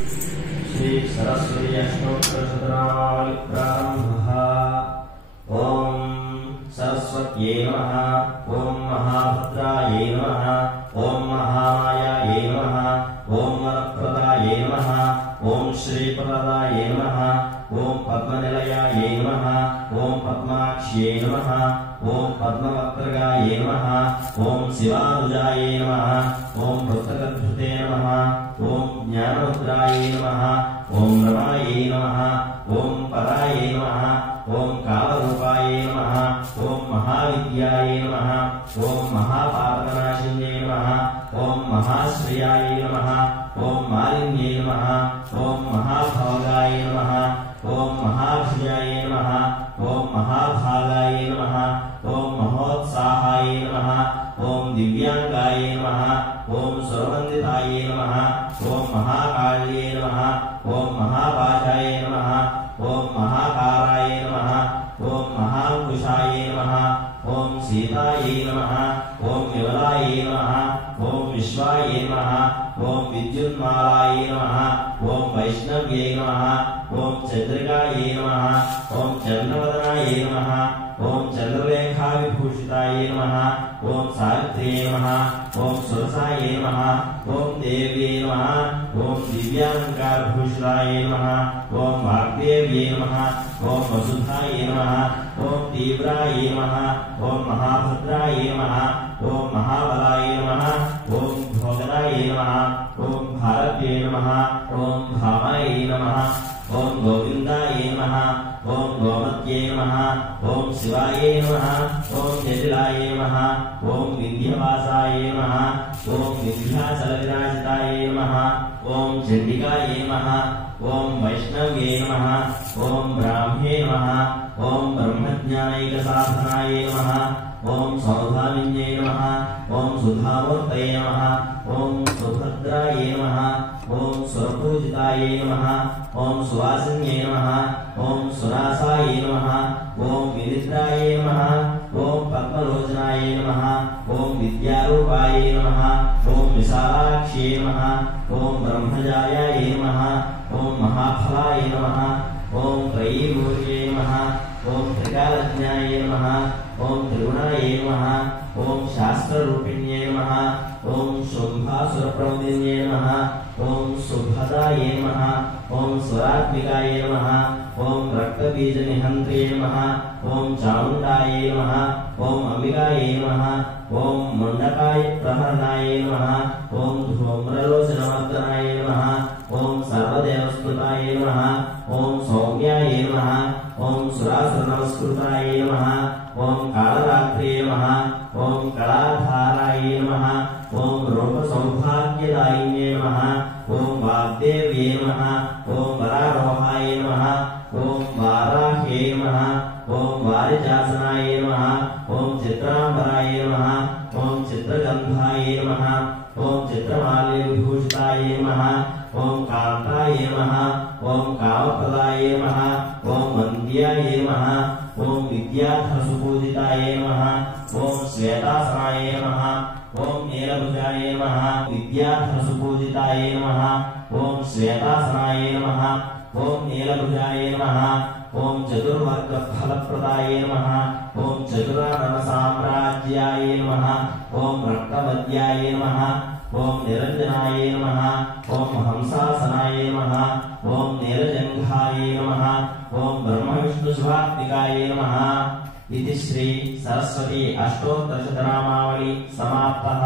श्री सरस्वती अष्टोत्तरशतनामावली प्रारंभः। ओम सरस्वत्यै नमः। ओम महाभद्रायै नमः। ओम महामायायै नमः। ओम वरप्रदायै नमः। ओम श्रीप्रदायै नमः। ओम पद्मनिलयायै नमः। ओम पद्माक्ष्यै नमः। ओम पद्मवक्त्रगायै नमः। ओम शिवानुजायै नमः। ओम पुस्तकधृते नमः। ओम ज्ञानमुद्रायै नमः। ओम रमायै नमः। ओम परायै नमः। ओम कालरूपायै नमः। ओम महाविद्यायै नमः। ओम महापापनाशिन्यै नमः। ओम महाश्रियायै नमः। ओम मालिन्यै नमः। ओम महाभोगाय नमः। ओम महाभियाय नमः। ओम महाभागाय नमः। ओम महोत्साहाय नमः। ओम दिव्यांगाय नमः। ओम सर्ववन्दिताय नमः। ओम महाकाल्ये नमः। ओम महापाशाय नमः। ओम महाकाराय नमः। ओम महाकुशाय नमः। ओम सीताय नमः। ओम विमलाय नमः। ओम विश्वाय नमः। ओम विद्युन्मालाय नमः। ओम वैष्णव्ये नमः। ओम चंद्रिकाय नमः। ओम चंद्रवदनाय नमः। ओम चंद्रलेखाविभूषिताय नमः। ओम सावित्र्ये नमः। ओम सुरसाय नमः। ओम देव्ये नमः। ओम दिव्यालंकारभूषिताय नमः। ओम वाग्देव्ये नमः। ओम वसुधाय नमः। ओम तीव्राय नमः। ओम महाभद्राय नमः। ओम महाबलाय नमः। ओम भोगदाय नमः। ओम भारत्ये नमः। ओम भामाय नमः। ओम गोविंदाय नमः। ओम गोमत्ये नमः। ओम शिवाय नमः। ओम जटिलाय नमः। ओम विंध्यवासाय नमः। ओम विंध्याचलविराजिताय नमः। ओम चंडिकाय नमः। ओम वैष्णव्ये नमः। ओम ब्राह्मे नमः। ओम ब्रह्मज्ञानैकसाधनाय नमः। ओम सौधामिन्ये नमः। ओम सुधामूर्तये नमः। ओम सुभद्राय नमः। ओम सुरपूजिताय नमः। ओम सुवासिन्ये नमः। ओम सुरासाय नमः। ओम विनिद्राय नमः। ओम पद्मलोचनाय नमः। ओम विद्यारूपाय नमः। ओम विशालाक्ष्ये नमः। ओम ब्रह्मजायाय नमः। ओम महाफलाय नमः। ओम त्रयीमूर्ते नमः। ओम त्रिकालज्ञाय नमः। ओम त्रिगुणाय नमः। ओम शास्त्ररूपिण्ये नमः। ओम शुंभासुरप्रमदिन्ये नमः। ओम सुभदाय नमः। ओम स्वरात्मिकाय नमः। ओम रक्तबीजनिहन्त्रे नमः। ओम चामुण्डाय नमः। ओम अंबिकाय नमः। ओम मुण्डकाय प्रहरणाय नमः। ओम धूम्रलोचनमर्दनाय नमः। ओम सर्वदेवस्तुताय नमः। ओम सौम्याय नमः। ओम सुरासुरनमस्कृताय नमः। ओम कालरात्रे नमः। ओम कलाधाराय नमः। ओम रूपसौभाग्यदायिन्ये नमः। ओम वाग्देव्ये नमः। ओम वरारोहाय नमः। ओम वाराह्ये नमः। ओम वारिजासनाय नमः। ओम चित्रांबराय नमः। ओम चित्रगंधाय नमः। ओम चित्रमाल्यविभूषिताय नमः। ओम कांताय नमः। ओम कामप्रदाय नमः। ओम वन्द्याय नमः। ओम विद्याधरसुपूजिताय नमः। ओम श्वेतासनाय नमः। ओम नीलभुजाय नमः। विद्याधरसुपूजिताय नमः। ओम श्वेतासनाय नमः। ओम नीलभुजाय नमः। ओम चतुर्वर्गफलप्रदाय नमः। ओम चतुराननसाम्राज्याय नमः। ओम रक्तवद्याय नमः। ओम निरंजनाय नमः। ओम हंसासनाय नमः। ओम नीलजंघाय नमः। ओम ब्रह्मविष्णुशिवात्मिकाय नमः। इति श्री सरस्वती अष्टोत्तरशतनामावली समाप्तः।